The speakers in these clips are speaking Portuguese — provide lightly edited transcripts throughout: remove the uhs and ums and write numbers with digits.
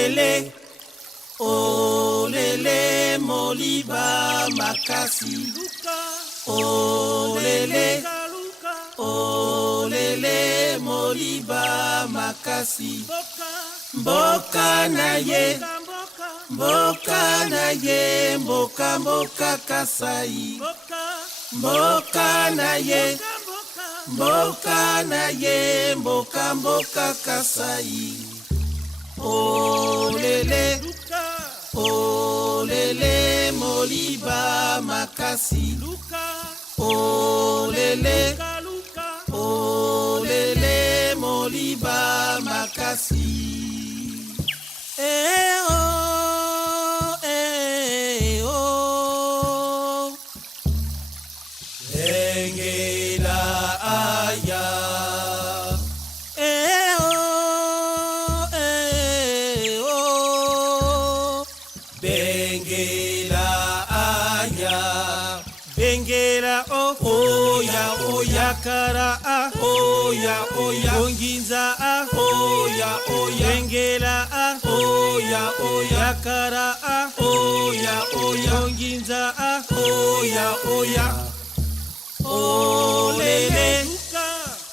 Olele, olele, moliba makasi. Olele, olele, moliba makasi. Mboka na ye, mboka na ye, mboka mboka Kasai. Mboka na ye, mboka na ye, mboka mboka Kasai. Olele, olele, moliba makasi. Olele, olele, moliba makasi. Eh oh, eh oh. Bengela aya. Eh oh. Bengela aya. Bengela oh. Oya oya kara ah. Oya oya. Onginza ah. Oya oya. Bengela ah. Oya oya kara ah. Oya oya. Onginza ah. Oya oya. Olele,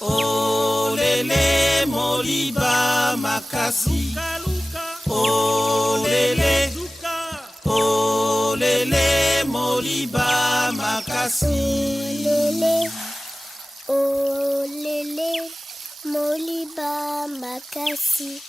olele, moliba makasi. Olele, olele, moliba makasi. Olele, moliba makasi.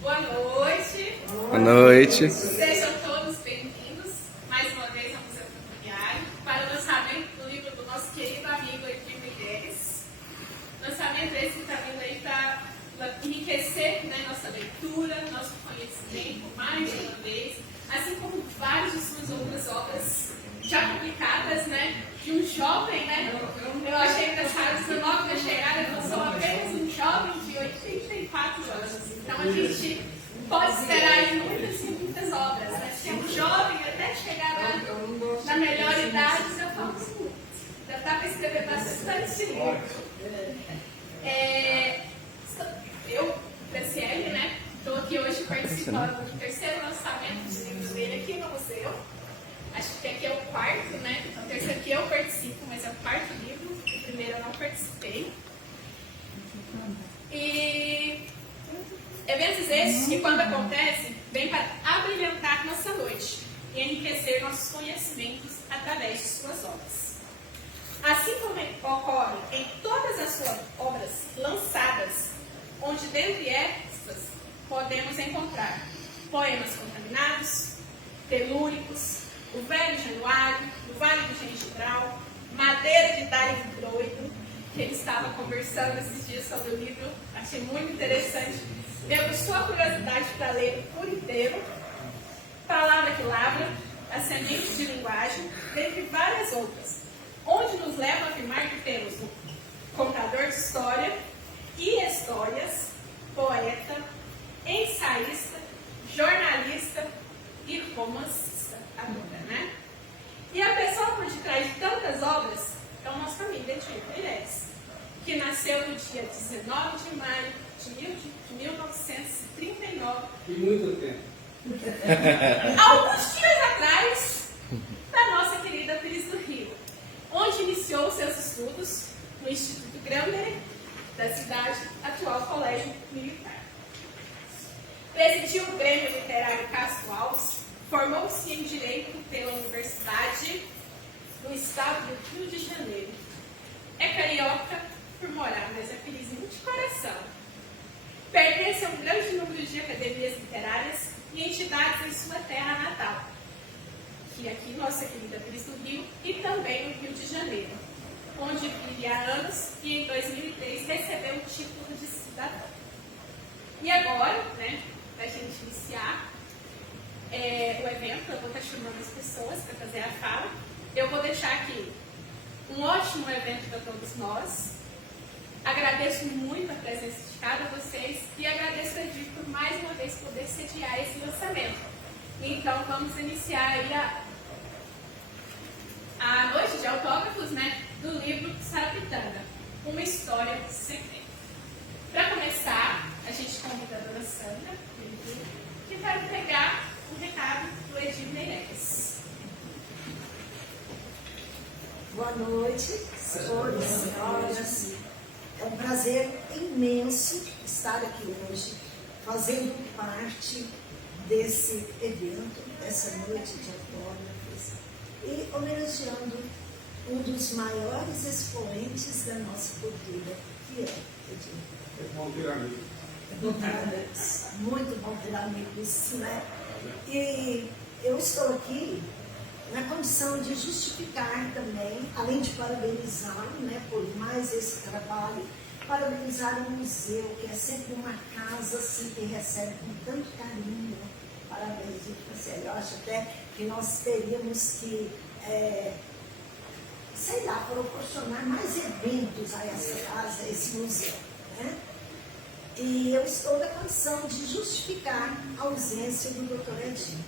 Boa noite. Boa noite. Sejam todos bem-vindos mais uma vez ao Museu Ferroviário para o lançamento do livro do nosso querido amigo Edmir Migueles. Lançamento esse que está vindo aí para enriquecer, né, nossa leitura, nosso conhecimento mais uma vez, assim como várias de suas outras obras já publicadas, né, de um jovem, né? Eu achei engraçado, 19 da chegada, eu sou apenas um jovem de 84 anos. Então a gente pode esperar aí muitas obras, né? Se é um jovem até chegar na melhor idade, já falta muito. Já dá para escrever bastante livro. Eu, Franciele, né? Estou aqui hoje participando do terceiro lançamento dos livros dele aqui no museu. Acho que aqui é o quarto, né? O terceiro aqui eu participo, mas é o quarto livro. O primeiro eu não participei. E eventos esses que, quando acontecem, vêm para abrilhantar nossa noite e enriquecer nossos conhecimentos através de suas obras. Assim como ocorre em todas as suas obras lançadas, onde dentre estas podemos encontrar poemas contaminados, telúricos, o Velho Januário, o Vale do Gengibral, Madeira de Dário Doido, que ele estava conversando esses dias sobre o livro, achei muito interessante. Temos sua curiosidade para ler por inteiro, Palavra que Lavra, As Sementes de Linguagem, dentre várias outras, onde nos leva a afirmar que temos um contador de história e histórias, poeta, ensaísta, jornalista e romancista, agora, né? E a pessoa por detrás de tantas obras é o nosso amigo Edmir Migueles, que nasceu no dia 19 de maio de 1939. E muito tempo. Alguns dias atrás, da nossa querida Pires do Rio, onde iniciou seus estudos no Instituto Grammer, da cidade, atual Colégio Militar. Presidiu o Grêmio Literário Castro Alves, formou-se em Direito pela Universidade do Estado do Rio de Janeiro. É carioca por morar, mas é felizinho de coração. Pertence a um grande número de academias literárias e entidades em sua terra natal, que aqui nossa querida Pires do Rio, e também no Rio de Janeiro, onde vive há anos e em 2003 recebeu o título de cidadão. E agora, né, para a gente iniciar o evento, eu vou estar chamando as pessoas para fazer a fala. Eu vou deixar aqui um ótimo evento para todos nós. Agradeço muito a presença de cada vocês e agradeço a Edir por mais uma vez poder sediar esse lançamento. Então vamos iniciar aí a noite de autógrafos uma história secreta. Para começar, a gente convida a dona Sandra, que vai pegar o recado do Edir Meireles. Boa noite, senhores, senhoras. É um prazer imenso estar aqui hoje, fazendo parte desse evento, dessa noite de autógrafos, e homenageando um dos maiores expoentes da nossa cultura, que é Edir. É bom ter amigos. Muito bom ter amigos, né? E eu estou aqui na condição de justificar também, além de parabenizar, né, por mais esse trabalho, parabenizar o museu, que é sempre uma casa assim, que recebe com tanto carinho. Parabéns, gente, sério. Eu acho até que nós teríamos que, sei lá, proporcionar mais eventos a essa casa, a esse museu, né? E eu estou na condição de justificar a ausência do Dr. Edir.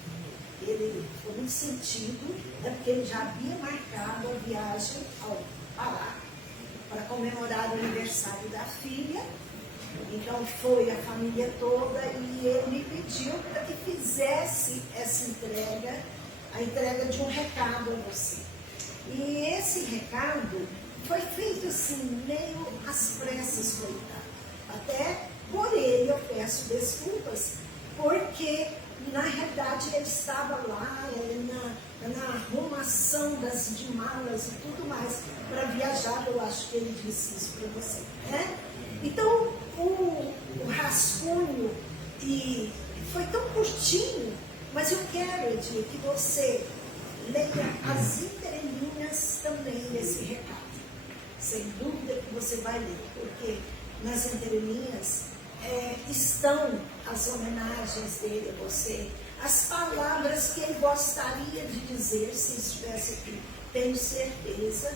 Ele ficou muito sentido, né, porque ele já havia marcado a viagem ao Pará para comemorar o aniversário da filha. Então foi a família toda e ele me pediu para que fizesse essa entrega, a entrega de um recado a você. E esse recado foi feito assim, meio às pressas, coitado. Até por ele eu peço desculpas, porque na realidade ele estava lá na arrumação de malas e tudo mais para viajar. Eu acho que ele disse isso para você, né? Então o rascunho foi tão curtinho, mas eu quero, Edir, que você leia as entrelinhas também desse recado. Sem dúvida que você vai ler, porque nas entrelinhas estão as homenagens dele a você, as palavras que ele gostaria de dizer se estivesse aqui, tenho certeza.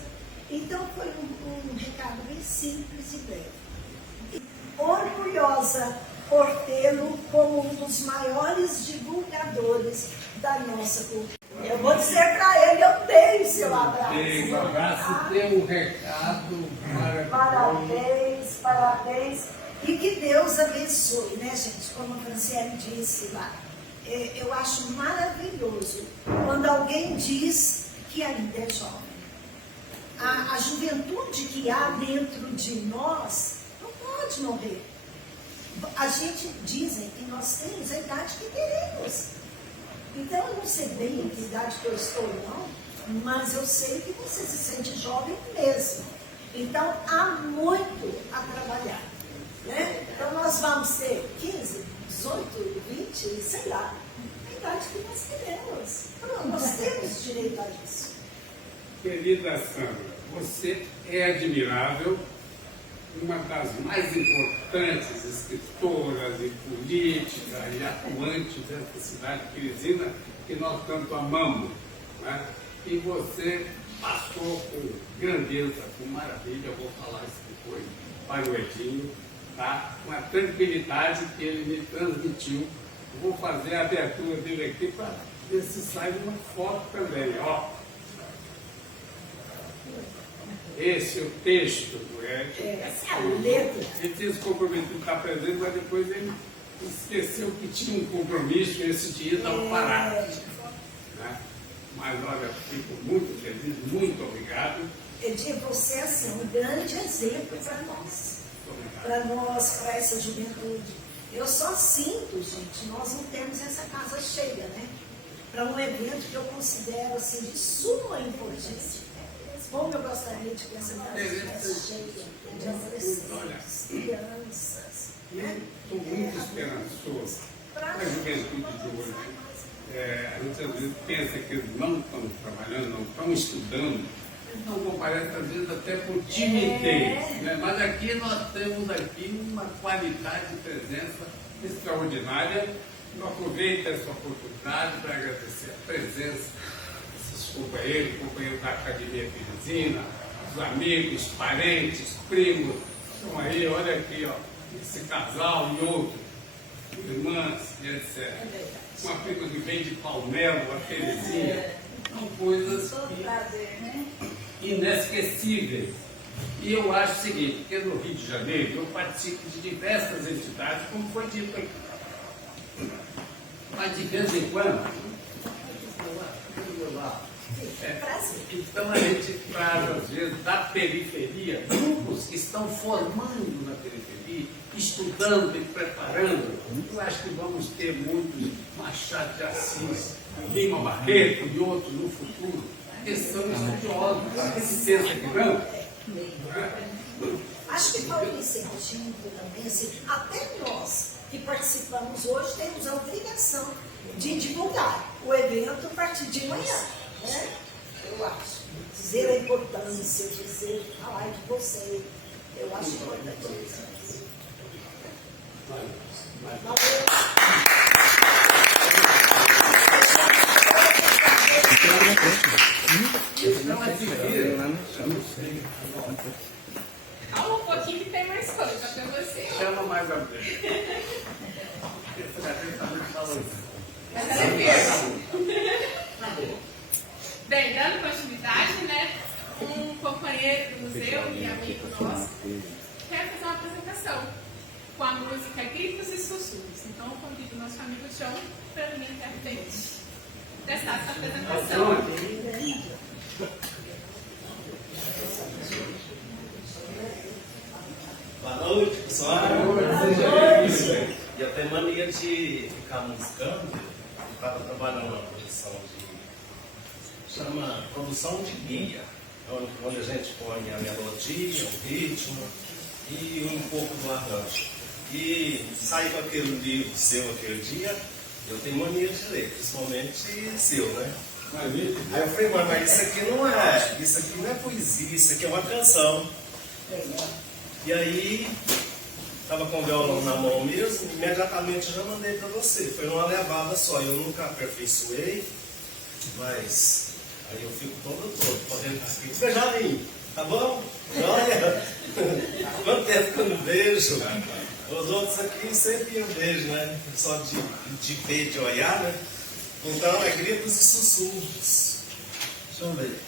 Então foi um recado bem simples e breve. Orgulhosa por tê-lo como um dos maiores divulgadores da nossa cultura. Eu vou dizer para ele, eu tenho seu abraço. Tem um abraço, tem um recado maravilhoso. Parabéns, parabéns. E que Deus abençoe, né, gente? Como a Franciele disse lá. Eu acho maravilhoso quando alguém diz que ainda é jovem. A juventude que há dentro de nós não pode morrer. A gente dizem que nós temos a idade que queremos. Então eu não sei bem em que idade que eu estou, não, mas eu sei que você se sente jovem mesmo. Então há muito a trabalhar. Né? Então nós vamos ter 15, 18, 20, sei lá, a idade que nós queremos. Então, nós temos direito a isso. Querida Sandra, você é admirável, uma das mais importantes escritoras e política e atuantes dessa cidade teresina que nós tanto amamos, né? E você passou com grandeza, com maravilha, eu vou falar isso depois para o Edinho, tá? Com a tranquilidade que ele me transmitiu. Eu vou fazer a abertura dele aqui para ver se sai uma foto também, ó. Esse é o texto do Edinho. Essa é a letra. Ele tinha se comprometido a estar presente, mas depois ele esqueceu que tinha um compromisso esse dia estava parado. Né? Mas olha, fico muito feliz, muito obrigado. Edir, você é assim, um grande exemplo para nós, para essa juventude. Eu só sinto, gente, nós não temos essa casa cheia, né? Para um evento que eu considero assim, de suma importância. Como eu gostaria de que essa casa estivesse cheia de adolescentes, crianças. Né? Estou muito esperançoso com a juventude de hoje. A gente às vezes pensa que eles não estão trabalhando, não estão estudando, não comparecem às vezes até por timidez. Né? Mas aqui nós temos uma qualidade de presença extraordinária. Eu aproveito essa oportunidade para agradecer a presença desses companheiros da Academia Teresina, os amigos, parentes, primos, estão aí, olha aqui, ó, esse casal e outros, irmãs, etc. Uma prima que vem de Palmelo, a Terezinha, são coisas inesquecíveis. E eu acho o seguinte, porque no Rio de Janeiro eu participo de diversas entidades, como foi dito aqui. Mas de vez em quando, então a gente traz, às vezes, da periferia, grupos que estão formando na periferia, estudando e preparando. Eu acho que vamos ter muitos Machado de Assis, Lima Barreto e outros no futuro, que são estudiosos. Esse pensa que não? Acho que falta um incentivo também, assim, até nós que participamos hoje temos a obrigação de divulgar o evento a partir de manhã, né? Eu acho. Dizer a importância, dizer, falar de você, eu acho importante isso. Calma um pouquinho que tem mais coisa para você. Chama mais a frente. Mas ela é firme. Bem, dando continuidade, né? Um companheiro do museu e amigo nosso quer fazer uma apresentação com a música Gritos e Sussurros. Então, eu convido o nosso amigo João para me intérprete dessa apresentação. Boa noite, pessoal. E eu tenho mania de ficar musicando. Eu estava trabalhando na produção chama produção de guia, onde a gente põe a melodia, o ritmo e um pouco do arranjo. E saí com aquele livro seu aquele dia, eu tenho mania de ler, principalmente seu, né? Aí eu falei, mas isso aqui não é poesia, isso aqui é uma canção. E aí, estava com o violão na mão mesmo, imediatamente já mandei para você. Foi numa levada só, eu nunca aperfeiçoei, mas aí eu fico todo, podendo despejar em mim, tá bom? Olha, quanto tempo que eu não vejo. Os outros aqui sempre eu vejo, né? Só de ver, de olhar, né? Então é gritos e sussurros. Deixa eu ver.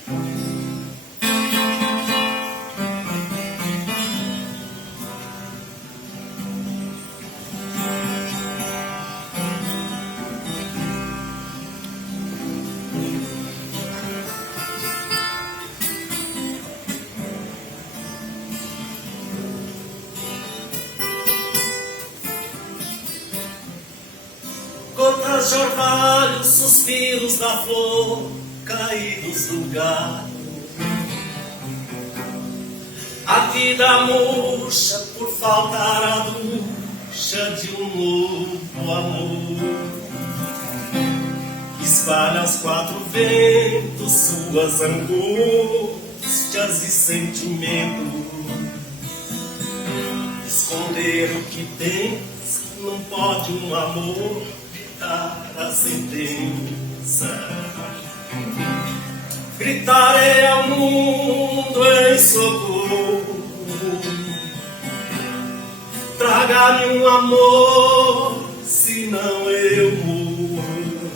Gotas de orvalho, suspiros da flor, caídos do galho. A vida murcha por faltar a ducha de um novo amor. Espalha aos quatro ventos suas angústias e sentimentos. Esconder o que tens, não pode um amor a sentença. Gritarei ao mundo em socorro, traga-me um amor, senão eu morro.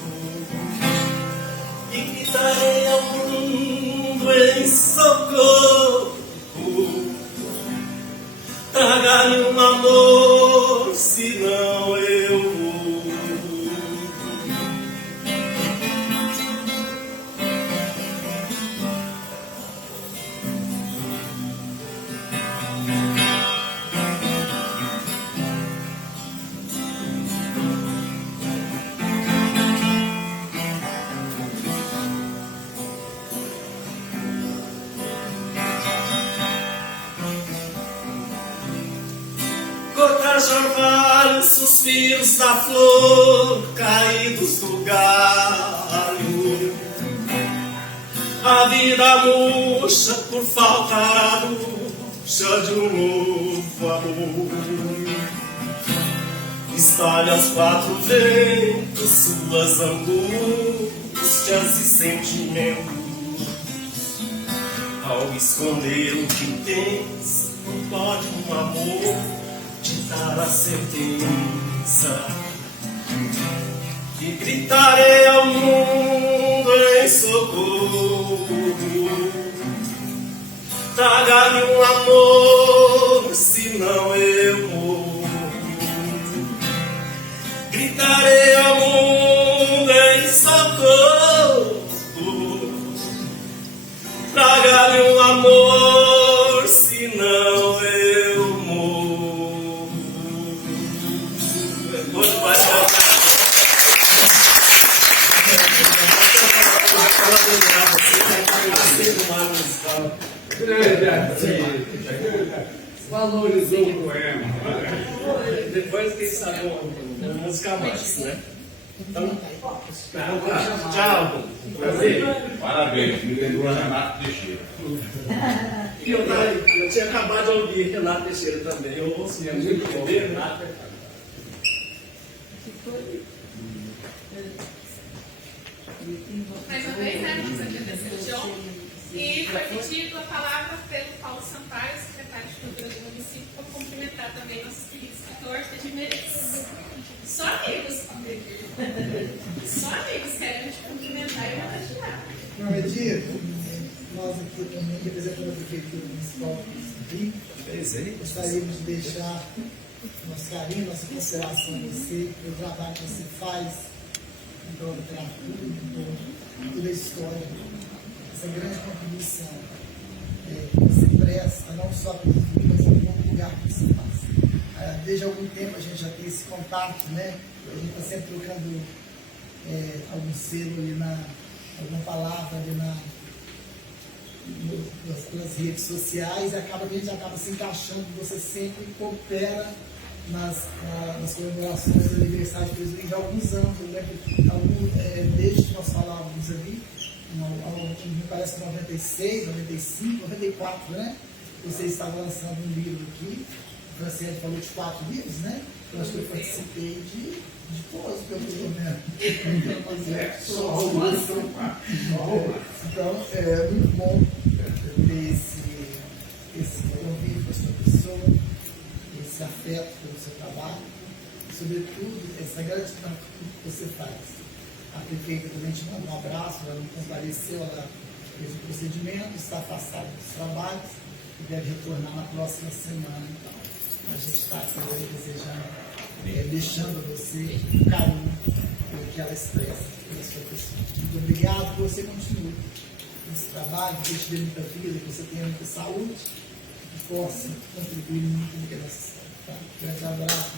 E gritarei ao mundo em socorro, traga-me um amor, senão eu morro. Gotas de orvalho, suspiros da flor, caídos do galho. A vida murcha por faltar a ducha de um novo amor. Espalha aos quatro ventos suas angústias e sentimentos. Ao esconder o que tens, não pode um amor te dar a certeza. E gritarei ao mundo em socorro, traga-me um amor, senão eu morro. Gritarei ao mundo em socorro. Traga-me um amor, senão eu morro. Depois vai voltar. Grande artista, valorizou o poema. Depois quem sabe uma música a mais, né? Então, tchau. Prazer. Parabéns, me lembrou Renato Teixeira. E eu tinha acabado de ouvir Renato Teixeira também. Eu ouço muito bom. Renato. Mais uma vez, né, vamos agradecer o John. E foi pedido a palavra pelo Paulo Sampaio, secretário de Cultura do município, para cumprimentar também nossos queridos escritores de Merece. Só amigos, só amigos querem te cumprimentar e homenagear. Não é dia? Nós aqui também, representando a Prefeitura Municipal do Rio, gostaríamos de deixar nosso carinho, nossa consideração a você, pelo trabalho que você faz em prol da literatura, em prol de toda a história, essa grande contribuição que você presta, não só para o Rio, mas em todo lugar que você passa. Desde algum tempo a gente já tem esse contato, né? A gente está sempre trocando algum selo ali alguma palavra ali nas redes sociais, e acaba que a gente acaba se encaixando, você sempre coopera nas comemorações do aniversário de presidente há alguns anos. Eu lembro desde que nós falávamos ali, me parece que 96, 95, 94, né? Você estava lançando um livro aqui, o Franciele falou de 4 livros, né? Eu acho que eu participei de todos, pelo menos. Só romance. Então, é muito bom ter esse convívio com a sua pessoa, esse afeto pelo seu trabalho, e, sobretudo, essa gratidão que você faz. A prefeita também te manda um abraço, ela não compareceu, ela fez o procedimento, está afastada dos trabalhos e deve retornar na próxima semana. Então, a gente está aqui hoje desejando, deixando a você o carinho que ela expressa pela sua pessoa. Muito obrigado, que você continue nesse trabalho, que te dê muita vida, que você tenha muita saúde, que possa contribuir muito no que é necessário. Tá? Grande abraço.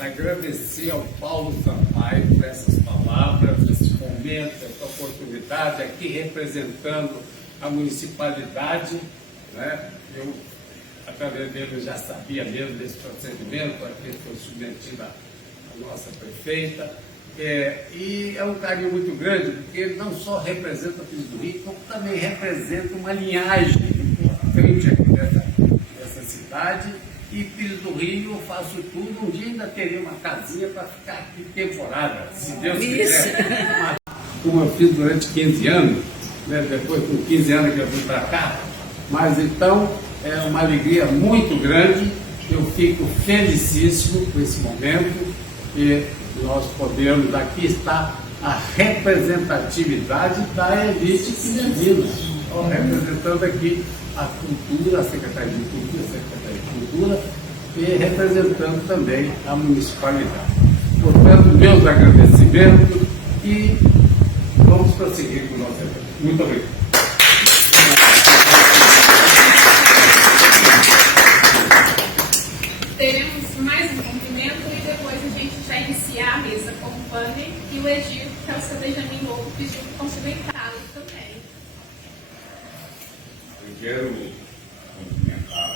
Agradecer ao Paulo Sampaio por essas palavras, esse momento, essa oportunidade aqui representando a municipalidade, né? Eu, através dele, já sabia mesmo desse procedimento, aqui foi submetido à nossa prefeita, e é um carinho muito grande, porque ele não só representa o Pires do Rio, como também representa uma linhagem importante aqui dessa cidade. E Pires do Rio, eu faço tudo, um dia ainda teria uma casinha para ficar aqui temporada, se Deus quiser. Como eu fiz durante 15 anos, né? Depois com 15 anos que eu vim para cá, mas então é uma alegria muito grande, eu fico felicíssimo com esse momento, e nós podemos, aqui está a representatividade da elite feminina, representando aqui a cultura, a Secretaria de Cultura, a Secretaria de Cultura, e representando também a municipalidade. Portanto, meus agradecimentos e vamos prosseguir com o nosso evento. Muito obrigado. Teremos mais um cumprimento e depois a gente vai iniciar a mesa com o Fanny e o Edir, que é o seu Benjamin Lobo, pediu para cumprimentá-lo também. Eu quero cumprimentar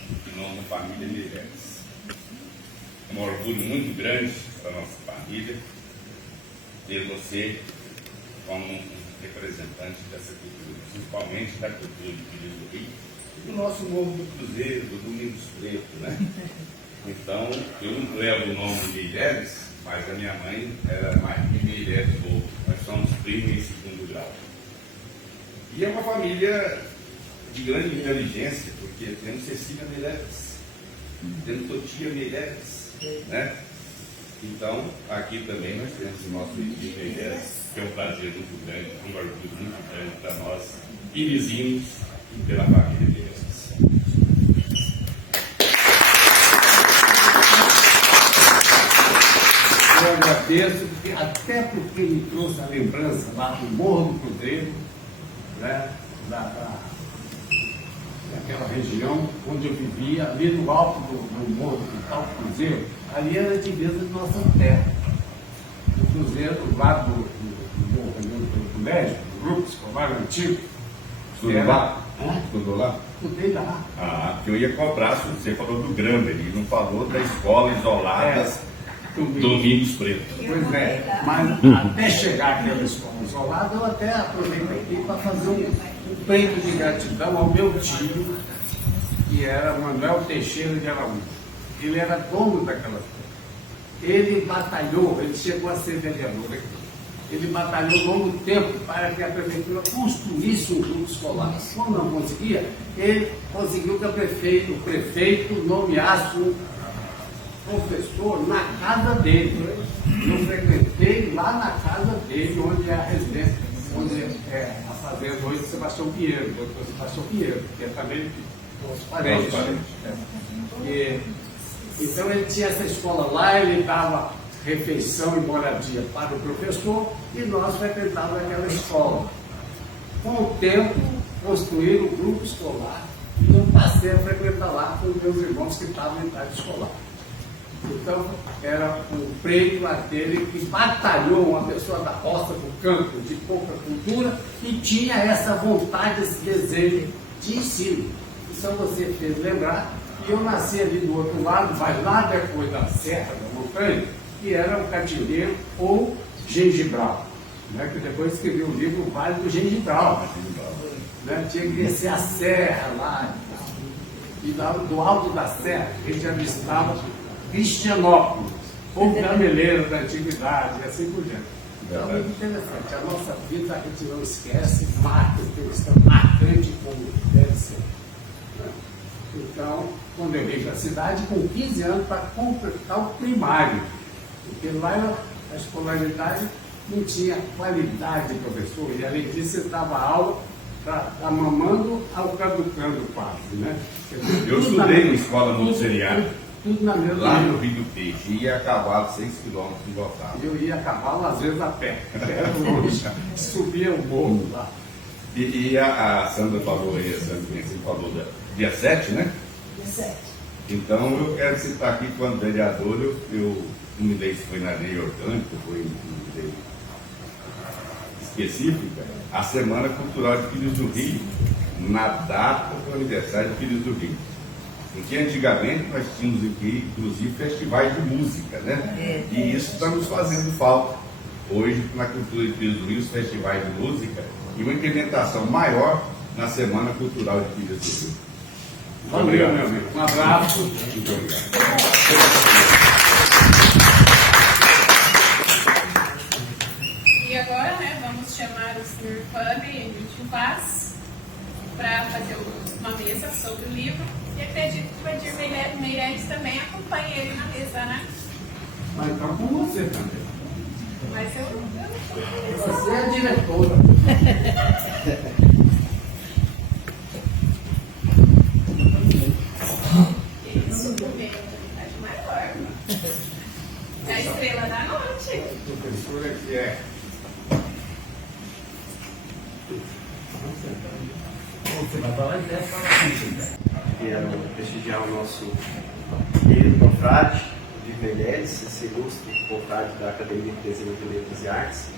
em nome da família Meireles. É um orgulho muito grande para a nossa família ter você como um representante dessa cultura, principalmente da cultura de Pires do Rio e do nosso Morro do Cruzeiro, do Domingos Preto, né? Então, eu não levo o nome de Meireles, mas a minha mãe era Maria Meireles Lobo. Nós somos primos em segundo grau. E é uma família de grande inteligência, porque temos Cecília Meireles, temos Totia Meireles, né? Então, aqui também nós temos o nosso Edil Meirelles, que é um prazer muito grande, um orgulho muito grande para nós, e vizinhos, e pela família Meirelles. Eu agradeço, até porque me trouxe a lembrança lá do Morro do Cruzeiro, né, daquela região onde eu vivia, ali no alto do Morro do tal Cruzeiro, ali era a divisa de nossa terra. O Cruzeiro, lá do Morro do Colégio, do Grupo Escolar Antigo. Estudou lá? Estudou lá? Estudei lá. Ah, que eu ia cobrar, você falou do Gramba, ele não falou da escola isolada Domingos Preto. Pois é, mas até chegar àquela escola isolada, eu até aproveitei aqui para fazer um peito de gratidão ao meu tio, que era Manuel Teixeira de Araújo. Ele era dono daquela coisa. Ele batalhou, ele chegou a ser vereador aqui. Ele batalhou longo tempo para que a prefeitura construísse um grupo escolar. Quando não conseguia, ele conseguiu que o prefeito nomeasse um professor na casa dele. Eu frequentei lá na casa dele, onde é a residência, onde é a fazenda hoje de Sebastião Pinheiro, doutor Sebastião Pinheiro, que é também nosso parente. Então ele tinha essa escola lá, ele dava refeição e moradia para o professor e nós frequentávamos aquela escola. Com o tempo, construíram um grupo escolar e eu passei a frequentar lá com os meus irmãos que estavam em idade escolar. Então, era um preto aquele que batalhou, uma pessoa da roça do campo, de pouca cultura, e tinha essa vontade, esse desejo de ensino. Então, você fez lembrar que eu nasci ali do outro lado, mas lá depois da Serra da Montanha, que era o Catingueiro ou Gengibral, né? Que depois escrevi o livro O Vale do Gengibral. Né? Tinha que descer a serra lá e lá do alto da serra a gente avistava Cristianópolis, ou Gameleira da Antiguidade, e assim por diante. Então, é muito interessante. A nossa vida a gente não esquece, marca, questão marcante como deve ser. Né? Então, quando eu vim para a cidade, com 15 anos, para completar o primário, porque lá a escolaridade não tinha qualidade de professor, e além disso, você dava aula para mamando ao caducando quase. Né? Eu estudei na escola no seriado. Tudo na mesma lá no Rio do Peixe, ia a cavalo 6 km e voltava. Eu ia a cavalo, às vezes a pé, era longe, subia o morro lá. E a Sandra falou aí, a Sandra falou dia 7, né? Dia 7. Então eu quero citar aqui, quando vereador, eu não me lembro se foi na lei orgânica, foi em lei específica, a Semana Cultural de Filhos do Rio, na data do aniversário de Filhos do Rio. Porque antigamente nós tínhamos aqui, inclusive, festivais de música, né? E isso está nos fazendo falta. Hoje, na cultura de Filhos do Rio, os festivais de música e uma implementação maior na Semana Cultural de Filhos do Rio. Muito obrigado, meu amigo. Um abraço. Muito obrigado. E agora, né, vamos chamar o Sr. Fábio e Emílio Paz para fazer uma mesa sobre o livro. E acredito que o Edir Meirelles também acompanha ele na mesa, né? Mas então com você também. Mas eu não Você é a diretora. Isso comigo é maior. É a estrela da noite. Professora que é. Você vai falar e deve falar. Quero prestigiar o nosso querido confrade, Edir Meirelles, esse ilustre confrade da Academia de Desenho de Letras e Artes.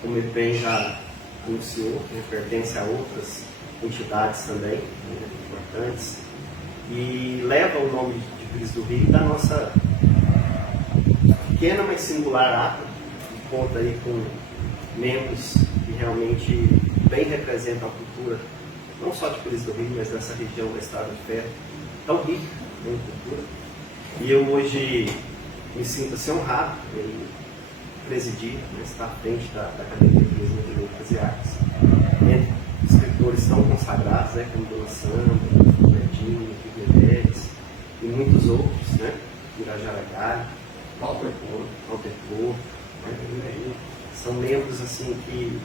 Como ele bem já anunciou, ele pertence a outras entidades também, importantes, e leva o nome de Filhos do Rio da nossa pequena, mas singular ata, que conta aí com membros que realmente bem representam a cultura, não só de Filhos do Rio, mas dessa região da Estrada de Ferro, tão rica em cultura. E eu hoje me sinto assim honrado em presidir, estar à frente da Academia de Desenho de Letras e Artes, entre escritores tão consagrados, né, como Dona Sandra, Jardim, Meirelles e muitos outros, né, Irajara Galho, Altercor, são membros assim que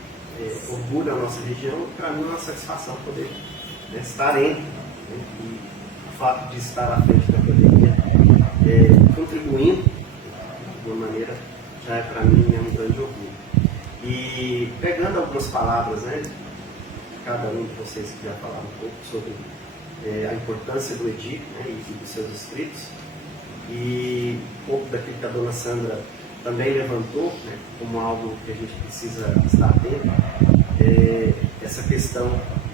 orgulham a nossa região. Para mim é uma satisfação poder estar entre, e o fato de estar à frente da academia, contribuindo de uma maneira, já para mim é um grande orgulho. E pegando algumas palavras, cada um de vocês que já falaram um pouco sobre a importância do EDIC, e dos seus escritos, e um pouco daquilo que a dona Sandra também levantou, como algo que a gente precisa estar atento, essa questão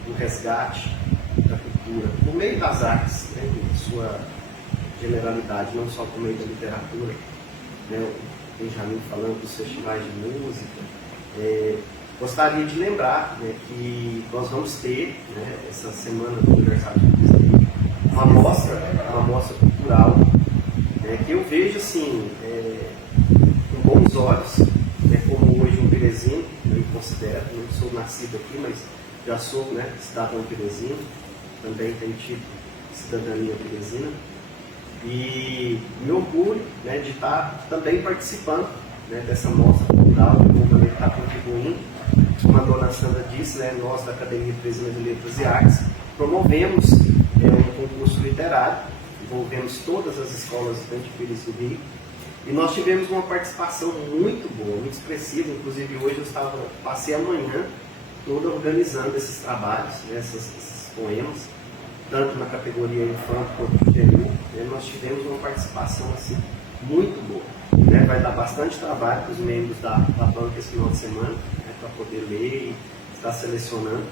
do resgate da cultura, por meio das artes, em sua generalidade, não só por meio da literatura, o Benjamin falando dos festivais de música. Gostaria de lembrar que nós vamos ter, essa semana do aniversário de Cristo, uma mostra cultural, que eu vejo assim, com bons olhos, como hoje um perezinho, eu me considero, não sou nascido aqui, mas já sou cidadão perezinho, também tenho tipo cidadania peresina, e me orgulho de estar também participando dessa mostra cultural, de uma maneira que está contribuindo. Como a dona Sandra disse, nós da Academia Teresina de Letras e Artes promovemos um concurso literário, envolvemos todas as escolas de Pires do Rio, e nós tivemos uma participação muito boa, muito expressiva. Inclusive hoje eu passei a manhã toda organizando esses trabalhos, esses poemas, tanto na categoria infanto quanto juvenil. Nós tivemos uma participação assim, muito boa. Vai dar bastante trabalho para os membros da banca esse final de semana, para poder ler e estar selecionando.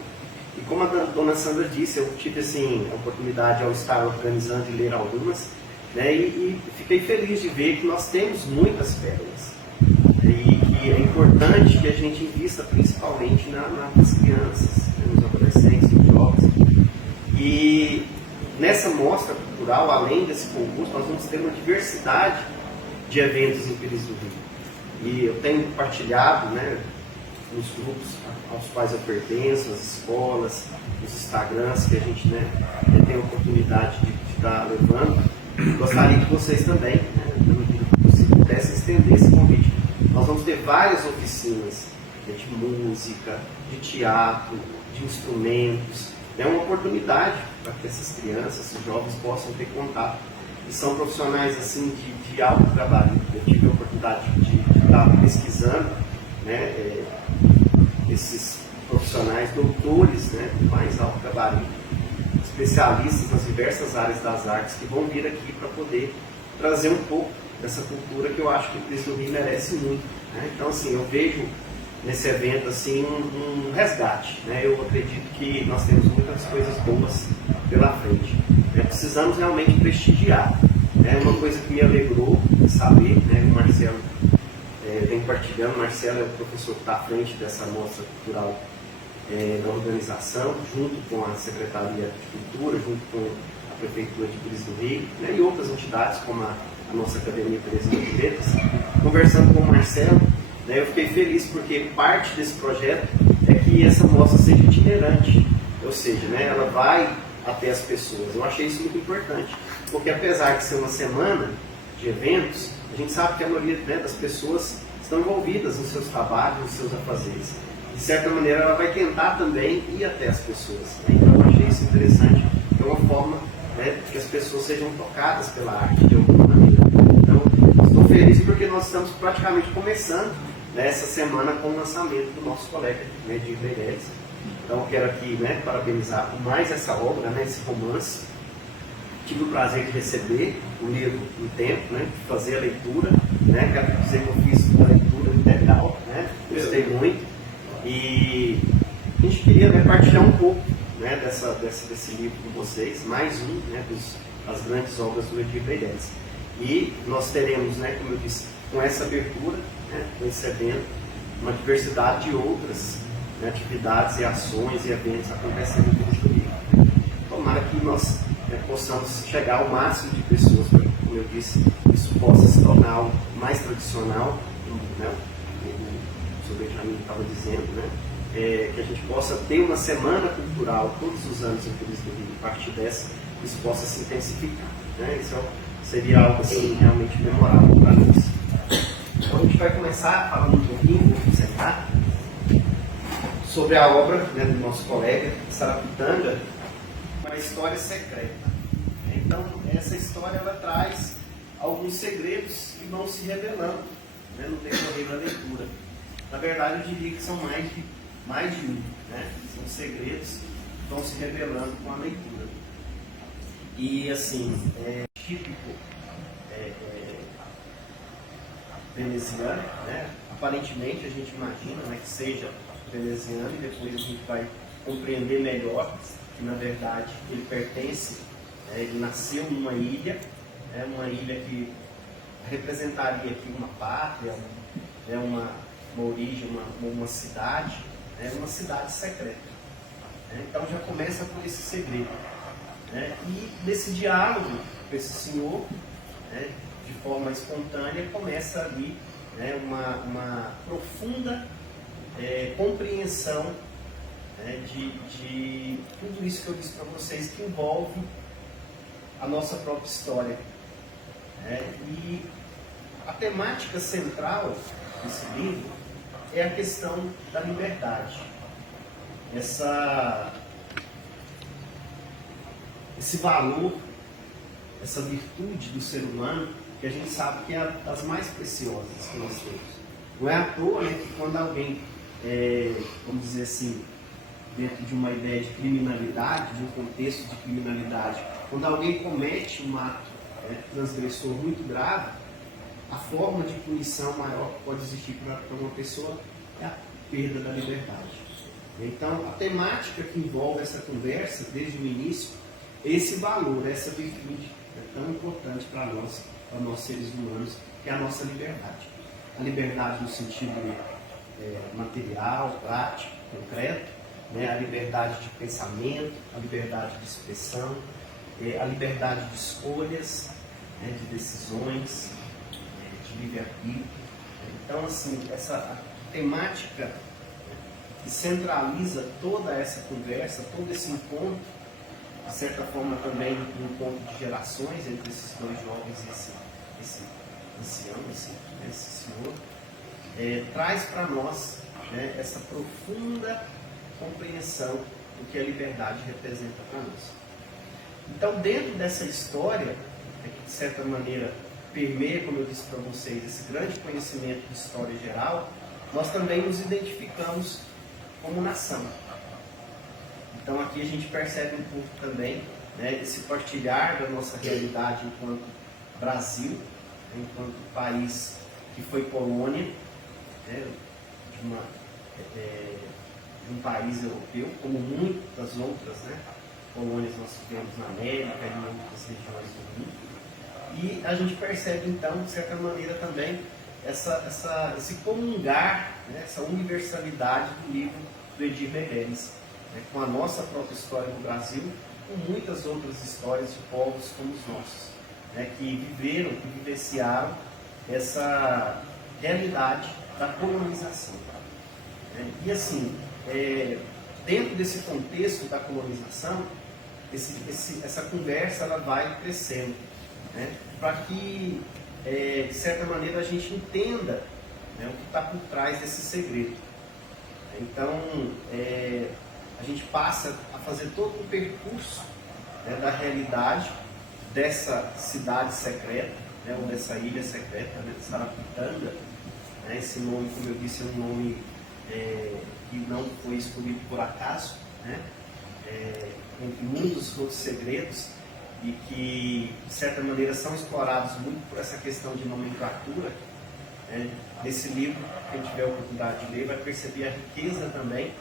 E como a dona Sandra disse, eu tive assim, a oportunidade ao estar organizando e ler algumas, e fiquei feliz de ver que nós temos muitas pérolas. E que é importante que a gente invista principalmente nas crianças, nos adolescentes, nos jovens. E nessa mostra cultural, além desse concurso, nós vamos ter uma diversidade de eventos em Pires do Rio. E eu tenho compartilhado nos grupos aos quais eu pertenço, as escolas, os Instagrams que a gente tem a oportunidade de estar levando. Gostaria que vocês também, se pudessem estender esse convite. Nós vamos ter várias oficinas de música, de teatro, de instrumentos. É uma oportunidade para que essas crianças, esses jovens possam ter contato. E são profissionais assim, de alto trabalho. Eu tive a oportunidade de estar pesquisando esses profissionais, doutores de mais alto trabalho, especialistas nas diversas áreas das artes, que vão vir aqui para poder trazer um pouco dessa cultura que eu acho que o Cristo do Rio merece muito. Então, assim, eu vejo nesse evento assim, um resgate. Eu acredito que nós temos muitas coisas boas pela frente. Precisamos realmente prestigiar. Uma coisa que me alegrou saber, o Marcelo vem partilhando. O Marcelo é o professor que está à frente dessa mostra cultural da organização, junto com a Secretaria de Cultura, junto com a Prefeitura de Pires do Rio, e outras entidades, como a nossa Academia Teresina de Letras. Conversando com o Marcelo, eu fiquei feliz porque parte desse projeto é que essa mostra seja itinerante, ou seja, ela vai até as pessoas. Eu achei isso muito importante, porque apesar de ser uma semana de eventos, a gente sabe que a maioria das pessoas estão envolvidas nos seus trabalhos, nos seus afazeres. De certa maneira, ela vai tentar também ir até as pessoas. Então, eu achei isso interessante. É uma forma que as pessoas sejam tocadas pela arte de alguma maneira. Então, estou feliz porque nós estamos praticamente começando essa semana com o lançamento do nosso colega de Meirelles. Então, eu quero aqui parabenizar por mais essa obra, esse romance. Tive o prazer de receber o livro no tempo, de fazer a leitura. Quero dizer que eu fiz uma leitura integral, gostei muito. E a gente queria partilhar um pouco desse livro com vocês, mais das grandes obras do Edir Meirelles. E nós teremos, como eu disse, com essa abertura, com esse evento, uma diversidade de outras atividades e ações e eventos acontecendo em Pires do Rio. Tomara que nós possamos chegar ao máximo de pessoas, para, como eu disse, isso possa se tornar algo mais tradicional, o Benjamin estava dizendo, que a gente possa ter uma semana cultural todos os anos em Pires do Rio. A partir dessa, isso possa se intensificar. Isso seria algo assim, realmente memorável para nós. começar falando um pouquinho, vou apresentar, sobre a obra, né, do nosso colega Sarapitanga, Uma História Secreta. Então, essa história ela traz alguns segredos que vão se revelando, né, no decorrer da leitura. Na verdade, eu diria que são mais de um, né? São segredos que vão se revelando com a leitura. E, assim, típico veneziano, né? Aparentemente, a gente imagina, né, que seja veneziano, e depois a gente vai compreender melhor que, na verdade, ele pertence, ele nasceu numa ilha que representaria aqui uma pátria, uma origem, uma cidade, uma cidade secreta. Então já começa por esse segredo. E desse diálogo com esse senhor, de forma espontânea, começa ali uma profunda compreensão de tudo isso que eu disse para vocês, que envolve a nossa própria história. E a temática central desse livro é a questão da liberdade. Esse valor, essa virtude do ser humano, que a gente sabe que é das mais preciosas que nós temos. Não é à toa, né, que quando alguém, vamos dizer assim, dentro de uma ideia de criminalidade, de um contexto de criminalidade, quando alguém comete um ato transgressor muito grave, a forma de punição maior que pode existir para uma pessoa é a perda da liberdade. Então, a temática que envolve essa conversa, desde o início, é esse valor, essa virtude tão importante para nós seres humanos, que é a nossa liberdade. A liberdade no sentido material, prático, concreto, a liberdade de pensamento, a liberdade de expressão, a liberdade de escolhas, de decisões, de livre-arbítrio. Então, assim, essa temática que centraliza toda essa conversa, todo esse encontro, de certa forma também um encontro de gerações entre esses dois jovens e esse ancião, esse senhor, traz para nós essa profunda compreensão do que a liberdade representa para nós. Então, dentro dessa história, que de certa maneira permeia, como eu disse para vocês, esse grande conhecimento de história geral, nós também nos identificamos como nação. Então, aqui a gente percebe um pouco também esse partilhar da nossa realidade enquanto Brasil, enquanto país que foi colônia, de um país europeu, como muitas outras colônias nós tivemos na América e em outras regiões do mundo. E a gente percebe, então, de certa maneira também, esse comungar, essa universalidade do livro do Edir Meirelles, com a nossa própria história do Brasil, com muitas outras histórias de povos como os nossos, que viveram, que vivenciaram essa realidade da colonização. E assim, dentro desse contexto da colonização, essa conversa ela vai crescendo, para que, de certa maneira, a gente entenda o que está por trás desse segredo. Então, a gente passa a fazer todo o percurso da realidade dessa cidade secreta, ou dessa ilha secreta, de Sarapitanga. Esse nome, como eu disse, é um nome que não foi escolhido por acaso, entre muitos outros segredos, e que, de certa maneira, são explorados muito por essa questão de nomenclatura. Nesse livro, quem tiver a oportunidade de ler, vai perceber a riqueza também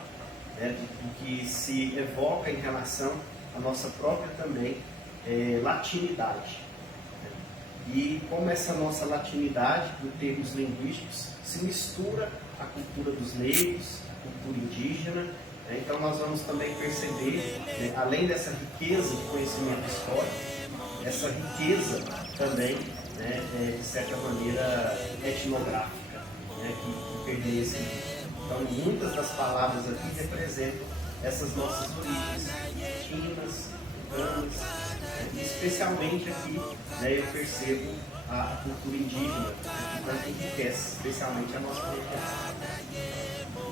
do que se evoca em relação à nossa própria também latinidade. E como essa nossa latinidade, em termos linguísticos, se mistura à cultura dos negros, à cultura indígena. Então nós vamos também perceber, além dessa riqueza de conhecimento histórico, essa riqueza também, de certa maneira, etnográfica, que permeia esse livro. Então muitas das palavras aqui representam essas nossas origens latinas, africanas, e especialmente aqui eu percebo a cultura indígena, que tanto enriquece, especialmente a nossa região.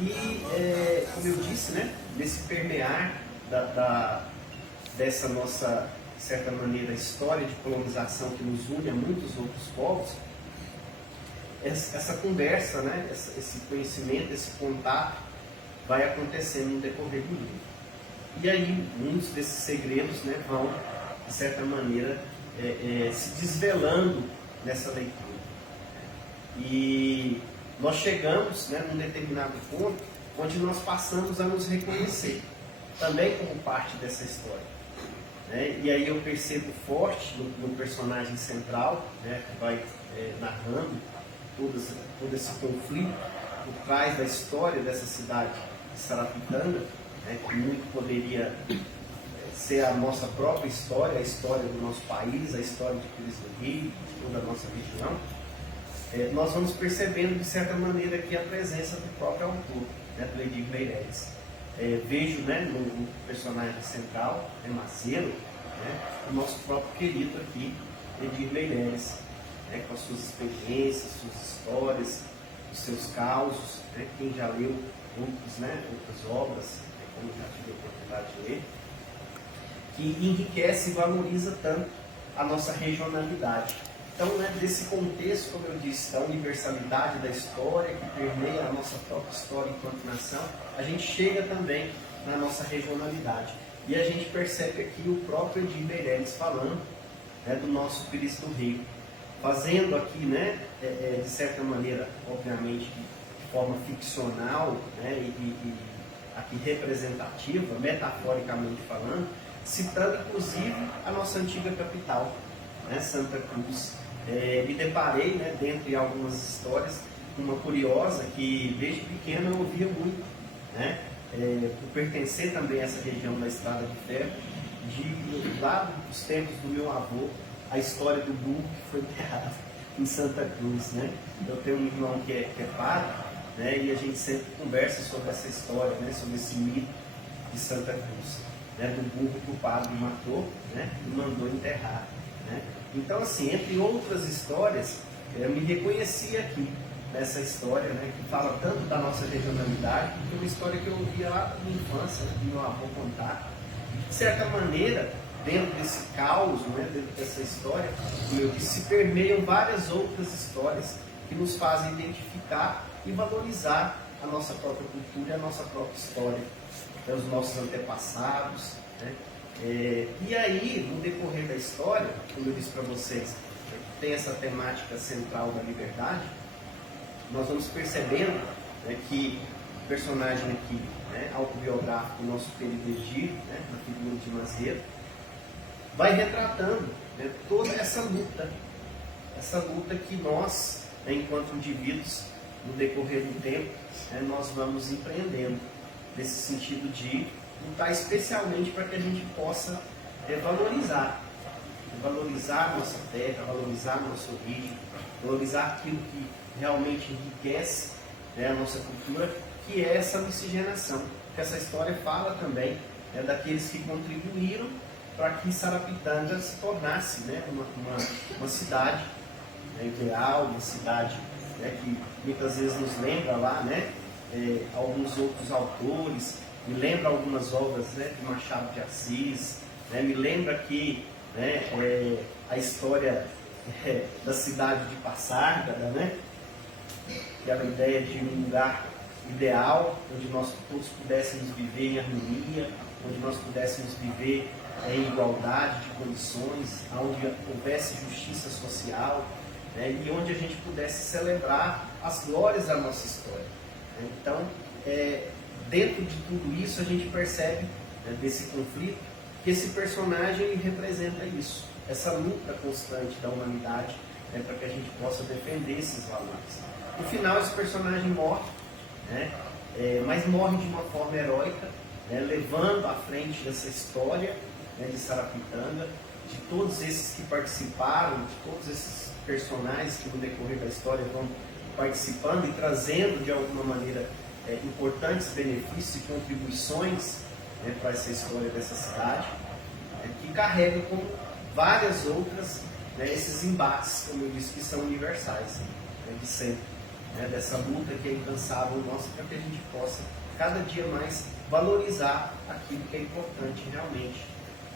E, como eu disse, né, nesse permear dessa nossa, de certa maneira, história de colonização que nos une a muitos outros povos, essa conversa, né, esse conhecimento, esse contato vai acontecendo no decorrer do livro. E aí, muitos desses segredos, né, vão, de certa maneira, se desvelando nessa leitura. E nós chegamos, né, num determinado ponto onde nós passamos a nos reconhecer, também como parte dessa história. Né? E aí eu percebo forte no personagem central, né, que vai narrando todo esse conflito por trás da história dessa cidade de Sarapitanga, né, que muito poderia ser a nossa própria história, a história do nosso país, a história de Pires do Rio, de toda a nossa região. Nós vamos percebendo, de certa maneira, aqui a presença do próprio autor, né, do Edir Meireles. Vejo, né, no personagem central, Macedo, né, o nosso próprio querido aqui, Edir Meireles, né, com as suas experiências, suas histórias, os seus causos, né, quem já leu outras obras, né, como já tive a oportunidade de ler, que enriquece e valoriza tanto a nossa regionalidade. Então, né, desse contexto, como eu disse, da universalidade da história, que permeia a nossa própria história enquanto nação, a gente chega também na nossa regionalidade. E a gente percebe aqui o próprio Edir Meireles falando, né, do nosso Pires do Rio, fazendo aqui, né, de certa maneira, obviamente, de forma ficcional, né, e aqui representativa, metaforicamente falando, citando inclusive a nossa antiga capital, né, Santa Cruz. Me deparei, né, dentre algumas histórias, uma curiosa que desde pequeno eu ouvia muito, né, por pertencer também a essa região da Estrada de Ferro, lá dos tempos do meu avô, a história do burro que foi enterrado em Santa Cruz. Né? Eu tenho um irmão que é padre, né, e a gente sempre conversa sobre essa história, né, sobre esse mito de Santa Cruz, né, do burro que o padre matou, né, e mandou enterrar. Né? Então, assim, entre outras histórias, eu me reconheci aqui nessa história, né, que fala tanto da nossa regionalidade, que é uma história que eu ouvia lá da minha infância, né, que meu avô contar. De certa maneira, dentro desse caos, né, dentro dessa história, como eu disse, se permeiam várias outras histórias que nos fazem identificar e valorizar a nossa própria cultura e a nossa própria história, né, os nossos antepassados. Né? E aí, no decorrer da história, como eu disse para vocês, tem essa temática central da liberdade, nós vamos percebendo, né, que o personagem aqui, né, autobiográfico, o nosso querido Edir, né, na figura de Macedo, vai retratando, né, toda essa luta que nós, né, enquanto indivíduos, no decorrer do tempo, né, nós vamos empreendendo, nesse sentido de lutar especialmente para que a gente possa valorizar a nossa terra, valorizar a nossa origem, valorizar aquilo que realmente enriquece, né, a nossa cultura, que é essa miscigenação. Que essa história fala também, né, daqueles que contribuíram para que Sarapitanga se tornasse, né, uma cidade, né, ideal, uma cidade, né, que muitas vezes nos lembra lá, né, alguns outros autores, me lembra algumas obras, né, de Machado de Assis, né, me lembra aqui, né, a história da cidade de Passárgada, né, que era a ideia de um lugar ideal, onde nós todos pudéssemos viver em harmonia, onde nós pudéssemos viver em igualdade de condições, onde houvesse justiça social, né, e onde a gente pudesse celebrar as glórias da nossa história. Né? Então, dentro de tudo isso, a gente percebe, né, desse conflito, que esse personagem ele representa isso, essa luta constante da humanidade, né, para que a gente possa defender esses valores. No final, esse personagem morre, né, mas morre de uma forma heróica, né, levando à frente dessa história, né, de Sarapitanga, de todos esses que participaram, de todos esses personagens que no decorrer da história vão participando e trazendo de alguma maneira importantes benefícios e contribuições, né, para essa história dessa cidade, que carrega com várias outras né, esses embates, como eu disse, que são universais, né, de sempre, né, dessa luta que é incansável nossa, para que a gente possa cada dia mais valorizar aquilo que é importante realmente,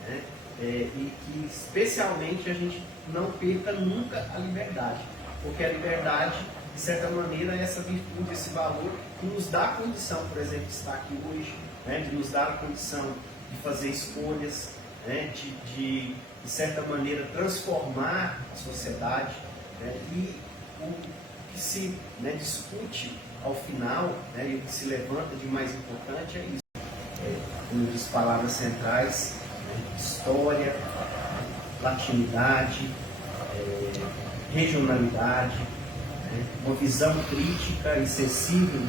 né, e que especialmente a gente não perca nunca a liberdade, porque a liberdade, de certa maneira, é essa virtude, esse valor que nos dá a condição, por exemplo, de estar aqui hoje, né, de nos dar a condição de fazer escolhas, né, de certa maneira, transformar a sociedade, né, e o que se, né, discute ao final, né, e o que se levanta de mais importante é isso. Como eu disse, palavras centrais, né, história, latinidade, regionalidade, né, uma visão crítica e sensível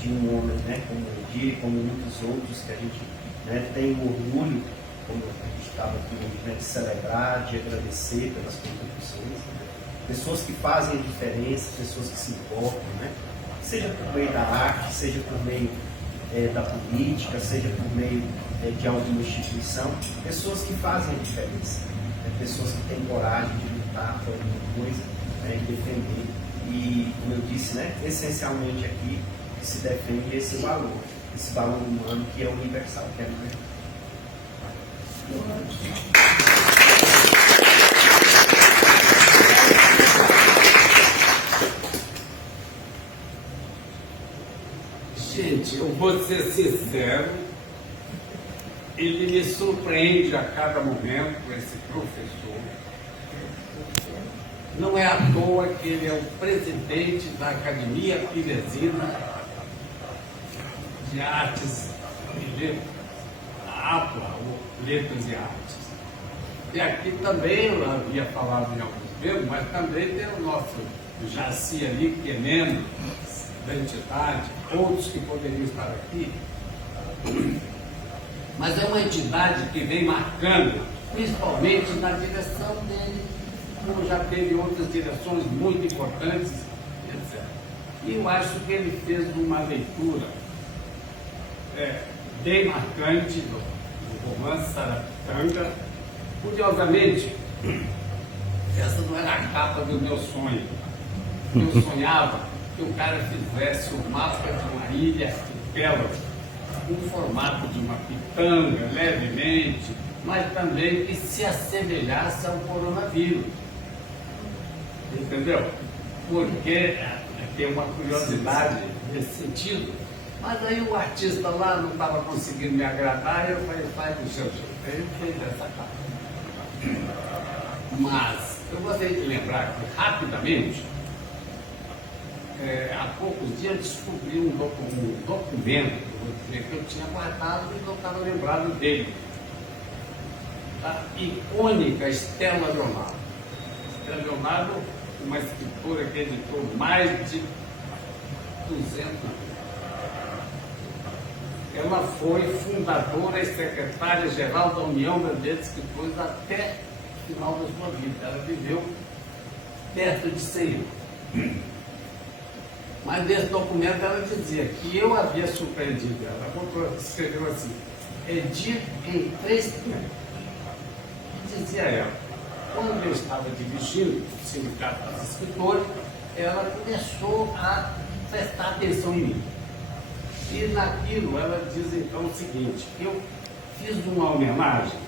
de um homem, né, como o Edir, como muitos outros que a gente, né, tem orgulho, como a gente estava aqui hoje, né, de celebrar, de agradecer pelas contribuições, né, pessoas que fazem a diferença, pessoas que se importam, né, seja por meio da arte, seja por meio da política, seja por meio de alguma instituição, pessoas que fazem a diferença, né, pessoas que têm coragem de lutar por alguma coisa, né, e defender. E, como eu disse, né, essencialmente aqui se defende esse valor humano que é universal, que é a liberdade. Gente, eu vou ser sincero, ele me surpreende a cada momento, esse professor. Não é à toa que ele é o presidente da Academia Piresina de Artes e Letras, a APLA, ou Letras e Artes. E aqui também, eu havia falado em alguns termos, mas também tem o nosso Jaci ali, que é membro da entidade, outros que poderiam estar aqui. Mas é uma entidade que vem marcando, principalmente na direção dele, como já teve outras direções muito importantes, etc. E eu acho que ele fez uma leitura bem marcante do romance Sarapitanga. Curiosamente, essa não era a capa do meu sonho. Eu sonhava que o cara fizesse o mapa de uma ilha arquipélago com o formato de uma pitanga, levemente, mas também que se assemelhasse ao coronavírus. Entendeu? Porque tem uma curiosidade nesse sentido. Mas aí o artista lá não estava conseguindo me agradar, eu falei, faz do seu jeito. Aí ele fez essa capa. Mas eu gostaria de lembrar que, rapidamente, há poucos dias descobri um documento, vou dizer, que eu tinha guardado e não estava lembrado dele. A icônica Stella Leonardo. Stella Leonardo, uma escritora que editou mais de 200 livros. Ela foi fundadora e secretária-geral da União Brasileira de Escritores até o final da sua vida. Ela viveu perto de 100 anos. Mas nesse documento ela dizia que eu havia surpreendido ela. Escreveu assim, Edir em 3 tempos. Dizia ela, quando eu estava dirigindo o Sindicato dos Escritores, ela começou a prestar atenção em mim. E naquilo ela diz então o seguinte, eu fiz uma homenagem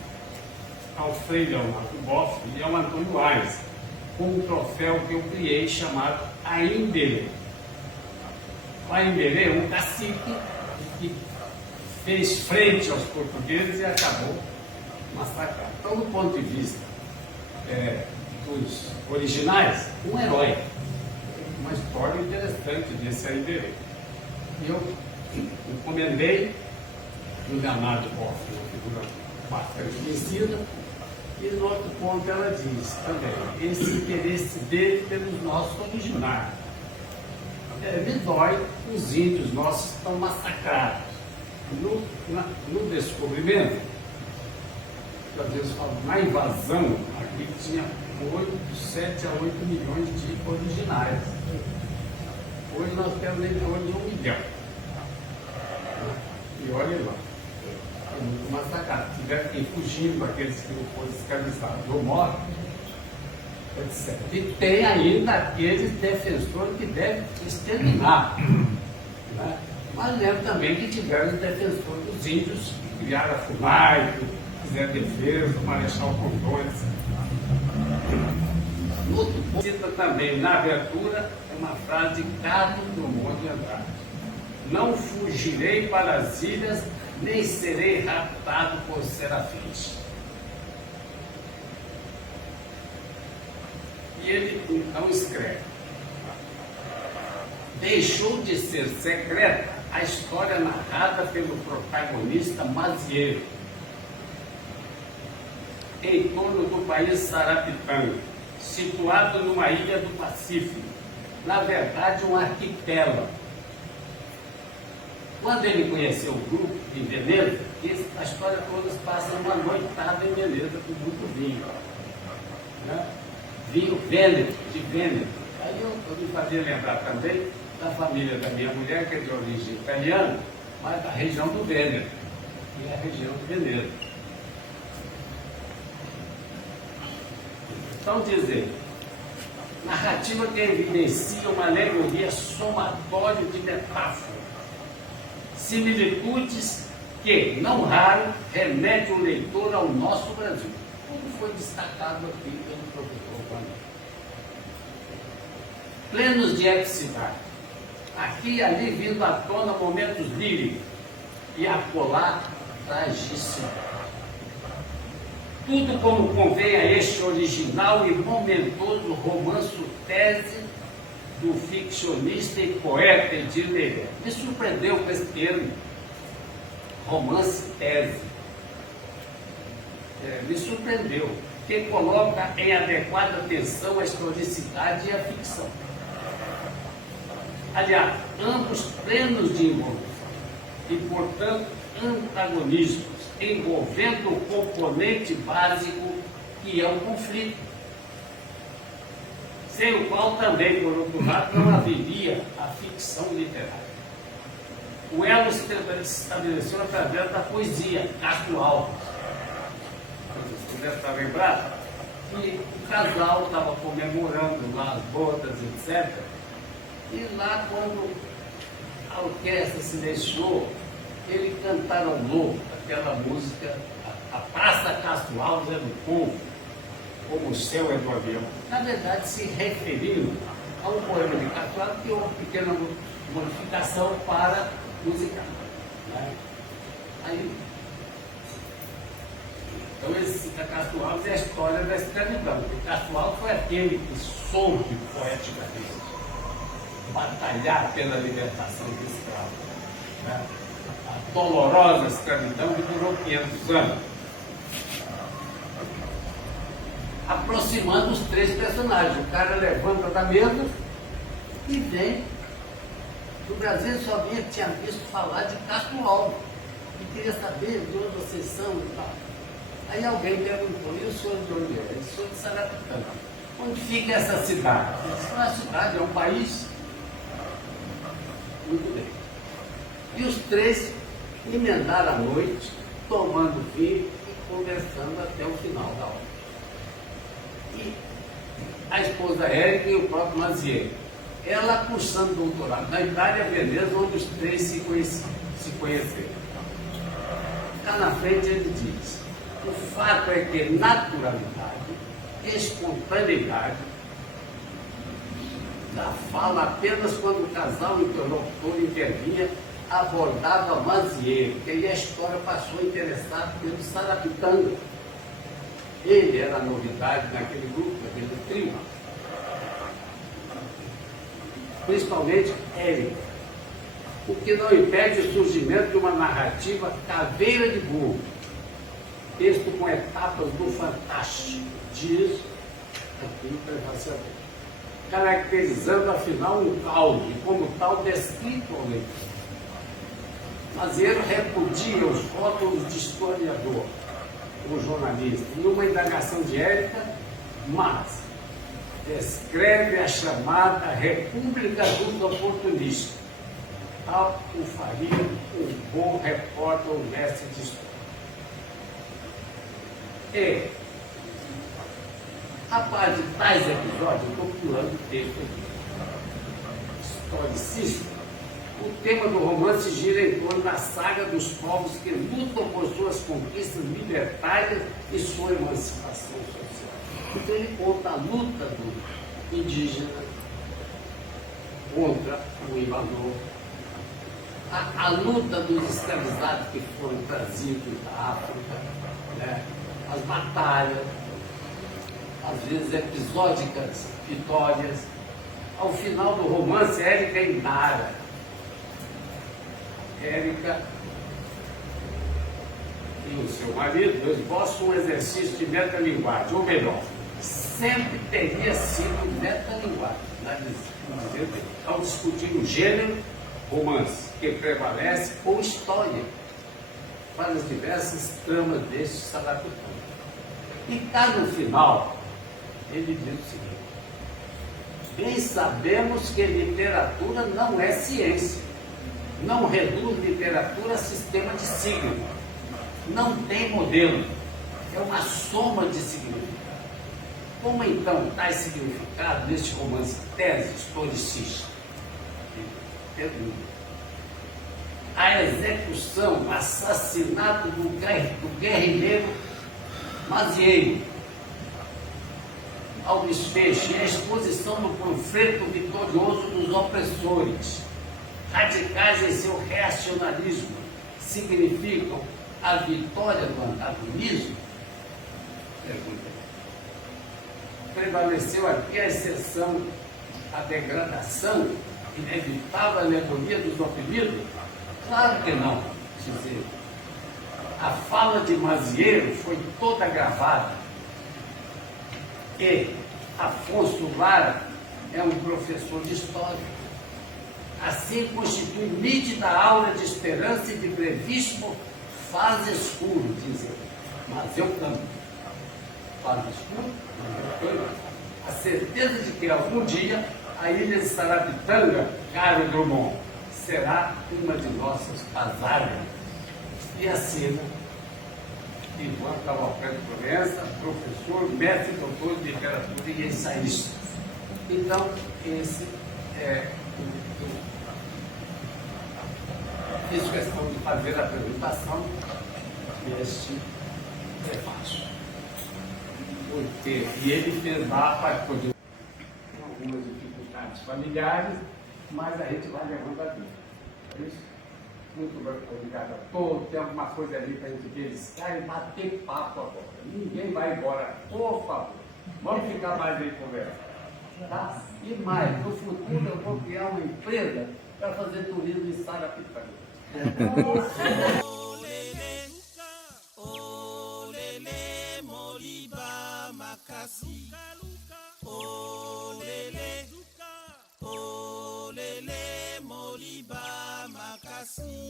ao Frei Leonardo Boff e ao Antônio Aires, com um troféu que eu criei chamado Aimberê. O Aimberê é um cacique que fez frente aos portugueses e acabou massacrado. Então, do ponto de vista dos originais, um herói. Uma história interessante desse Aimberê. Eu encomendei o Leonardo Boff, uma figura bastante conhecida, e no outro ponto ela diz também, esse interesse dele pelos nossos originais. Me dói, os índios nossos estão massacrados. No descobrimento, às vezes falam, na invasão, aqui tinha 7 a 8 milhões de originais. Hoje nós temos em torno de 1 milhão. E olha lá, é muito massacrado. Se tiver quem fugindo, aqueles que não foram escravizados ou mortos, etc. E tem ainda aqueles defensores que devem exterminar. Né? Mas lembro também que tiveram os defensores dos índios, que criaram a FUNAI, que fizeram defesa, o Marechal Rondon, etc. Outro ponto, cita também na abertura, é uma frase de Carlos Drummond de Andrade: não fugirei para as ilhas, nem serei raptado por serafins. E ele então escreve: deixou de ser secreta a história narrada pelo protagonista Maziero em torno do país Sarapitanga, situado numa ilha do Pacífico, na verdade um arquipélago. Quando ele conheceu o grupo em Veneza, a história toda passa uma noitada em Veneza com muito vinho. Né? Vinho Vêneto, de Vêneto. Aí eu me fazia lembrar também da família da minha mulher, que é de origem italiana, mas da região do Vêneto, que é a região de Veneza. Então, dizer, narrativa que evidencia uma alegoria somatória de metáforas, similitudes que, não raro, remetem o leitor ao nosso Brasil, como foi destacado aqui pelo professor Wanderley. Plenos de epicidade, aqui e ali vindo à tona momentos líricos, e acolá tragíssimo. Tudo como convém a este original e momentoso romance-tese do ficcionista e poeta Edir Meirelles. Me surpreendeu com esse termo, romance-tese. Me surpreendeu, que coloca em adequada tensão a historicidade e a ficção. Aliás, ambos plenos de envolvimento e, portanto, antagonismos, envolvendo o componente básico que é o conflito, sem o qual também, por outro lado, não haveria a ficção literária. O elo se estabeleceu através da poesia, Castro Alves. Você deve estar lembrado que o casal estava comemorando lá as bodas, etc. E lá, quando a orquestra se deixou, ele cantarolou aquela música, a Praça Castro Alves é do povo, como o céu é do avião. Na verdade, se referindo a um poema de Castro Alves que houve uma pequena modificação para musical. Né? Aí, então, ele cita Castro Alves é a história da escravidão. Porque Castro Alves foi aquele que soube poeticamente batalhar pela libertação do escravo. Né? A dolorosa escravidão que durou 500 anos. Aproximando os três personagens. O cara levanta da mesa e vem. Do Brasil só tinha visto falar de Castro Alves. E queria saber de onde vocês são e tal. Aí alguém perguntou, e o senhor de onde é? Eu sou de Sarapitanga. Onde fica essa cidade? Isso não é uma cidade, é um país. Muito bem. E os três emendaram a noite, tomando vinho e conversando até o final da hora. E a esposa Érica e o próprio Maziero. Ela cursando doutorado na Itália, Veneza, onde os três se conheceram. Cá na frente ele diz: o fato é que naturalidade, espontaneidade, da fala apenas quando o casal interlocutor intervinha, abordava Maziero, que aí a história passou a interessar pelo Sarapitanga. Ele era a novidade naquele grupo, naquele trio. Principalmente Érica, o que não impede o surgimento de uma narrativa caveira de burro, texto com etapas do fantástico, diz aqui o prefaciador, caracterizando afinal um caos e como tal descrito ao leitor. Maziero repudia os rótulos de historiador, o jornalista, em uma indagação de Érica, mas descreve a chamada República dos Oportunistas, tal o faria um bom repórter ou mestre de história. E A parte de tais episódios, eu estou pulando o texto historicista. O tema do romance gira em torno da saga dos povos que lutam por suas conquistas libertárias e sua emancipação social. Então ele conta a luta do indígena contra o invasor, a luta dos escravizados que foram trazidos da África, né? As batalhas, às vezes episódicas vitórias. Ao final do romance, Érica e Nara. Érica e o seu marido esboçam um exercício de metalinguagem, ou melhor, sempre teria sido metalinguagem, ao discutir o gênero romance que prevalece ou história para as diversas tramas deste Sarapitã. E cá no final, ele diz o seguinte: bem sabemos que literatura não é ciência, não reduz literatura a sistema de signo, não tem modelo, é uma soma de significados. Como então tais significados neste romance tese historicista? Pergunta. A execução, assassinato do guerrilheiro Mazieiro, ao desfecho e a exposição do panfleto vitorioso dos opressores, radicais em seu reacionarismo, significam a vitória do antagonismo? Pergunta. Prevaleceu aqui a exceção, a degradação, inevitável alegoria dos oprimidos? Claro que não. Dizer, a fala de Mazieiro foi toda gravada. E Afonso Lara é um professor de história. Assim constitui nítida aura de esperança e de brevíssimo faz escuro, diz ele. Mas eu canto. Faz escuro, mas eu canto. A certeza de que algum dia a ilha de Sarapitanga, caro Drummond, será uma de nossas pasagens. E assim, Ivan Cavalcante Provença, professor, mestre e doutor de literatura e ensaísta. Então, esse é fiz questão de fazer a apresentação deste prefácio. Porque, e ele fez lá para poder algumas dificuldades familiares, mas a gente vai levando a vida. É isso? Muito obrigado a todos. Tem alguma coisa ali para a gente beliscar e bater papo agora. Ninguém vai embora, por favor. Vamos ficar mais aí conversando. Tá? E mais, no futuro eu vou criar uma empresa para fazer turismo em Sarapitanga. Olele, Moliba, Makasi. Olele, Moliba, Makasi.